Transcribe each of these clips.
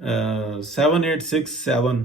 7867,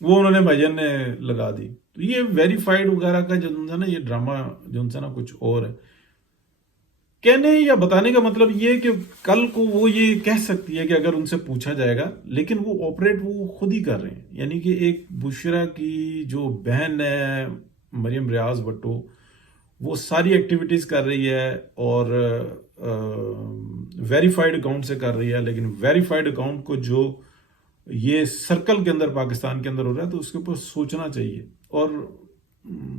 وہ انہوں نے بھائیجان نے لگا دی. تو یہ ویریفائڈ وغیرہ کا جو ہے نا، یہ ڈرامہ جو ہے نا کچھ اور ہے. کہنے یا بتانے کا مطلب یہ ہے کہ کل کو وہ یہ کہہ سکتی ہے کہ اگر ان سے پوچھا جائے گا، لیکن وہ آپریٹ وہ خود ہی کر رہے ہیں. یعنی کہ ایک بشرا کی جو بہن ہے مریم ریاض بٹو، وہ ساری ایکٹیویٹیز کر رہی ہے اور ویریفائڈ اکاؤنٹ سے کر رہی ہے. لیکن ویریفائڈ اکاؤنٹ کو جو یہ سرکل کے اندر پاکستان کے اندر ہو رہا ہے، تو اس کے اوپر سوچنا چاہیے اور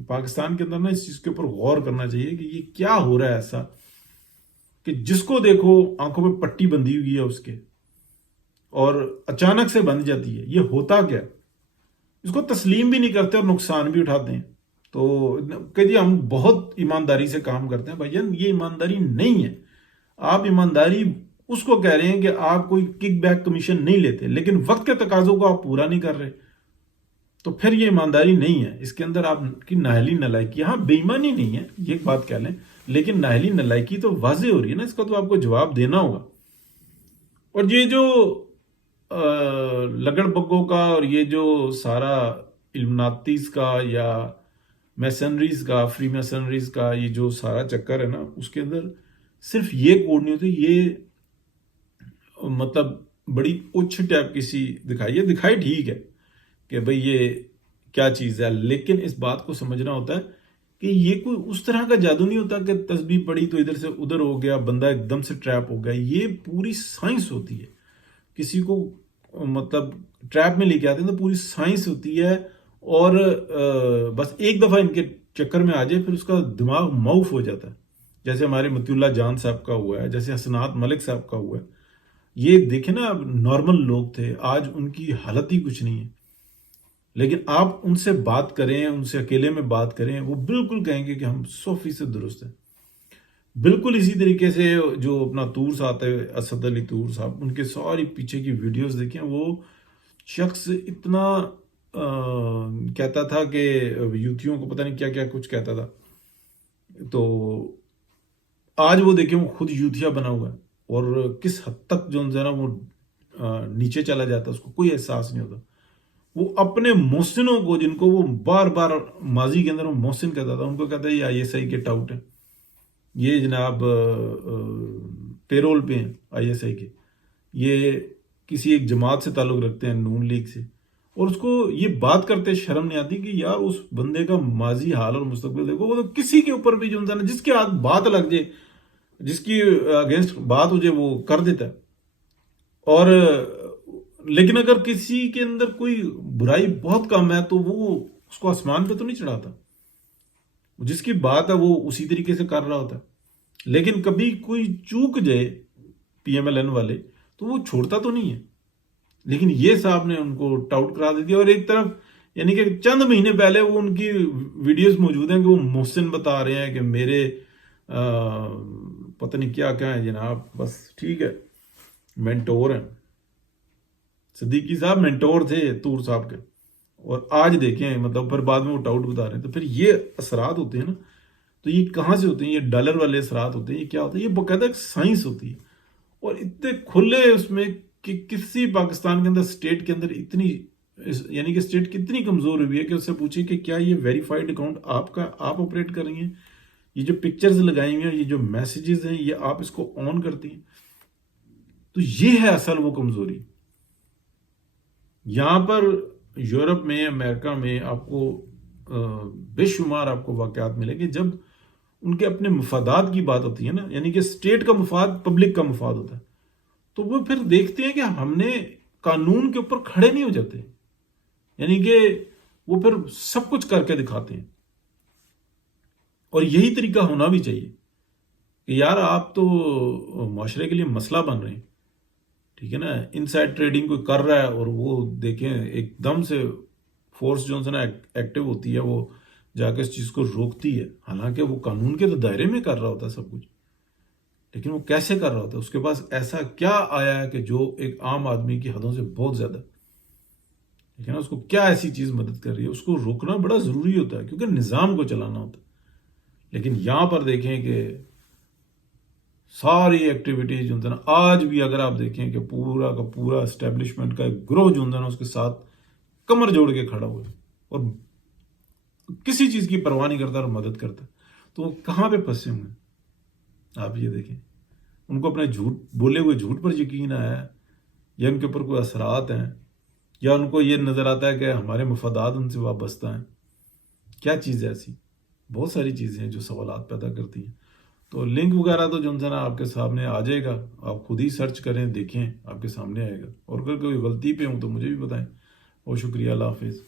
پاکستان کے اندر نا اس چیز کے اوپر غور کرنا چاہیے کہ یہ کیا ہو رہا ہے ایسا کہ جس کو دیکھو آنکھوں پہ پٹی بندھی ہوئی ہے اس کے، اور اچانک سے بند جاتی ہے. یہ ہوتا کیا؟ اس کو تسلیم بھی نہیں کرتے اور نقصان بھی اٹھاتے ہیں. تو کہ جی ہم بہت ایمانداری سے کام کرتے ہیں. بھائی جان یہ ایمانداری نہیں ہے. آپ ایمانداری اس کو کہہ رہے ہیں کہ آپ کوئی کک بیک کمیشن نہیں لیتے، لیکن وقت کے تقاضوں کو آپ پورا نہیں کر رہے، تو پھر یہ ایمانداری نہیں ہے. اس کے اندر آپ کی نااہلی نالائکی، ہاں بے ایمانی نہیں ہے یہ ایک بات کہہ لیں، لیکن نااہلی نالائکی تو واضح ہو رہی ہے نا، اس کا تو آپ کو جواب دینا ہوگا. اور یہ جو لگڑ بگوں کا اور یہ جو سارا علمناتیز کا یا میسنریز کا، فری میسنریز کا یہ جو سارا چکر ہے نا، اس کے اندر صرف یہ کوڈ نہیں ہوتی. یہ مطلب بڑی اچھ ٹائپ کی سی دکھائی ٹھیک ہے کہ بھئی یہ کیا چیز ہے، لیکن اس بات کو سمجھنا ہوتا ہے کہ یہ کوئی اس طرح کا جادو نہیں ہوتا کہ تسبیح پڑھی تو ادھر سے ادھر ہو گیا، بندہ ایک دم سے ٹریپ ہو گیا. یہ پوری سائنس ہوتی ہے. کسی کو مطلب ٹریپ میں لے کے آتے ہیں تو پوری سائنس ہوتی ہے. اور بس ایک دفعہ ان کے چکر میں آ جائے پھر اس کا دماغ معاف ہو جاتا ہے. جیسے ہمارے متی اللہ جان صاحب کا ہوا ہے، جیسے حسنات ملک صاحب کا ہوا ہے. یہ دیکھیں نا، اب نارمل لوگ تھے، آج ان کی حالت ہی کچھ نہیں ہے. لیکن آپ ان سے بات کریں، ان سے اکیلے میں بات کریں، وہ بالکل کہیں گے کہ ہم 100% درست ہیں. بالکل اسی طریقے سے جو اپنا طور صاحب ہے، اسد علی طور صاحب، ان کے ساری پیچھے کی ویڈیوز دیکھیں. وہ شخص اتنا کہتا تھا کہ یوتھیوں کو پتہ نہیں کیا کیا کچھ کہتا تھا، تو آج وہ دیکھیں وہ خود یوتھیا بنا ہوا ہے اور کس حد تک جو ہے نا وہ نیچے چلا جاتا ہے، اس کو کوئی احساس نہیں ہوتا. وہ اپنے محسنوں کو، جن کو وہ بار بار ماضی کے اندر وہ محسن کہتا تھا، ان کو کہتا ہے یہ آئی ایس آئی کے ٹاؤٹ ہیں، یہ جناب پیرول پہ ہیں آئی ایس آئی کے، یہ کسی ایک جماعت سے تعلق رکھتے ہیں، نون لیگ سے. اور اس کو یہ بات کرتے شرم نہیں آتی کہ یار اس بندے کا ماضی حال اور مستقبل دیکھو. وہ تو کسی کے اوپر بھی جو نا جس کے ہاتھ بات لگ جائے، جس کی اگینسٹ بات ہو جائے، وہ کر دیتا ہے. اور لیکن اگر کسی کے اندر کوئی برائی بہت کم ہے تو وہ اس کو آسمان پہ تو نہیں چڑھاتا. جس کی بات ہے وہ اسی طریقے سے کر رہا ہوتا ہے. لیکن کبھی کوئی چوک جائے پی ایم ایل این والے تو وہ چھوڑتا تو نہیں ہے. لیکن یہ صاحب نے ان کو ٹاؤٹ کرا دی. اور ایک طرف یعنی کہ چند مہینے پہلے وہ ان کی ویڈیوز موجود ہیں کہ وہ محسن بتا رہے ہیں کہ میرے پتہ نہیں کیا کیا ہے جناب، بس ٹھیک ہے مینٹور ہیں. صدیقی صاحب مینٹور تھے طور صاحب کے، اور آج دیکھیں مطلب پھر بعد میں وہ ٹاؤٹ بتا رہے ہیں. تو پھر یہ اثرات ہوتے ہیں نا، تو یہ کہاں سے ہوتے ہیں؟ یہ ڈالر والے اثرات ہوتے ہیں. یہ کیا ہوتا ہے؟ یہ باقاعدہ ایک سائنس ہوتی ہے. اور اتنے کھلے اس میں کہ کسی پاکستان کے اندر اسٹیٹ کے اندر اتنی یعنی کہ اسٹیٹ کتنی کمزور ہوئی ہے کہ اس سے پوچھیں کہ کیا یہ ویریفائڈ اکاؤنٹ آپ کا آپ آپریٹ کر رہی ہیں؟ یہ جو پکچرز لگائی ہوئی ہیں، یہ جو میسیجز ہیں، یہ آپ اس کو آن کرتی ہیں؟ تو یہ ہے اصل وہ کمزوری. یہاں پر یورپ میں، امریکہ میں آپ کو بے شمار آپ کو واقعات ملیں گے جب ان کے اپنے مفادات کی بات ہوتی ہے نا، یعنی کہ اسٹیٹ کا مفاد پبلک کا مفاد ہوتا ہے، تو وہ پھر دیکھتے ہیں کہ ہم نے قانون کے اوپر کھڑے نہیں ہو جاتے. یعنی کہ وہ پھر سب کچھ کر کے دکھاتے ہیں. اور یہی طریقہ ہونا بھی چاہیے کہ یار آپ تو معاشرے کے لیے مسئلہ بن رہے ہیں، ٹھیک ہے نا. ان سائڈ ٹریڈنگ کوئی کر رہا ہے اور وہ دیکھیں ایک دم سے فورس جو ہے نا ایکٹیو ہوتی ہے، وہ جا کے اس چیز کو روکتی ہے. حالانکہ وہ قانون کے تو دائرے میں کر رہا ہوتا ہے سب کچھ، لیکن وہ کیسے کر رہا ہوتا ہے؟ اس کے پاس ایسا کیا آیا ہے کہ جو ایک عام آدمی کی حدوں سے بہت زیادہ، ٹھیک ہے نا. اس کو کیا ایسی چیز مدد کر رہی ہے؟ اس کو روکنا بڑا ضروری ہوتا ہے کیونکہ نظام کو چلانا ہوتا ہے. لیکن یہاں پر دیکھیں کہ ساری ایکٹیویٹیز جو ہے نا، آج بھی اگر آپ دیکھیں کہ پورا کا پورا اسٹیبلشمنٹ کا ایک گروہ جو ہے نا اس کے ساتھ کمر جوڑ کے کھڑا ہوا ہے اور کسی چیز کی پرواہ نہیں کرتا اور مدد کرتا، تو وہ کہاں پہ پھنسے ہوئے ہیں آپ یہ دیکھیں. ان کو اپنے جھوٹ بولے ہوئے جھوٹ پر یقین آیا ہے، یا ان کے اوپر کوئی اثرات ہیں، یا ان کو یہ نظر آتا ہے کہ ہمارے مفادات ان سے وابستہ ہیں. کیا چیز ہے ایسی؟ بہت ساری چیزیں ہیں جو سوالات پیدا کرتی ہیں. تو لنک وغیرہ تو جو ہے آپ کے سامنے آ جائے گا، آپ خود ہی سرچ کریں، دیکھیں، آپ کے سامنے آئے گا. اور اگر کوئی غلطی پہ ہوں تو مجھے بھی بتائیں. بہت شکریہ، اللہ حافظ.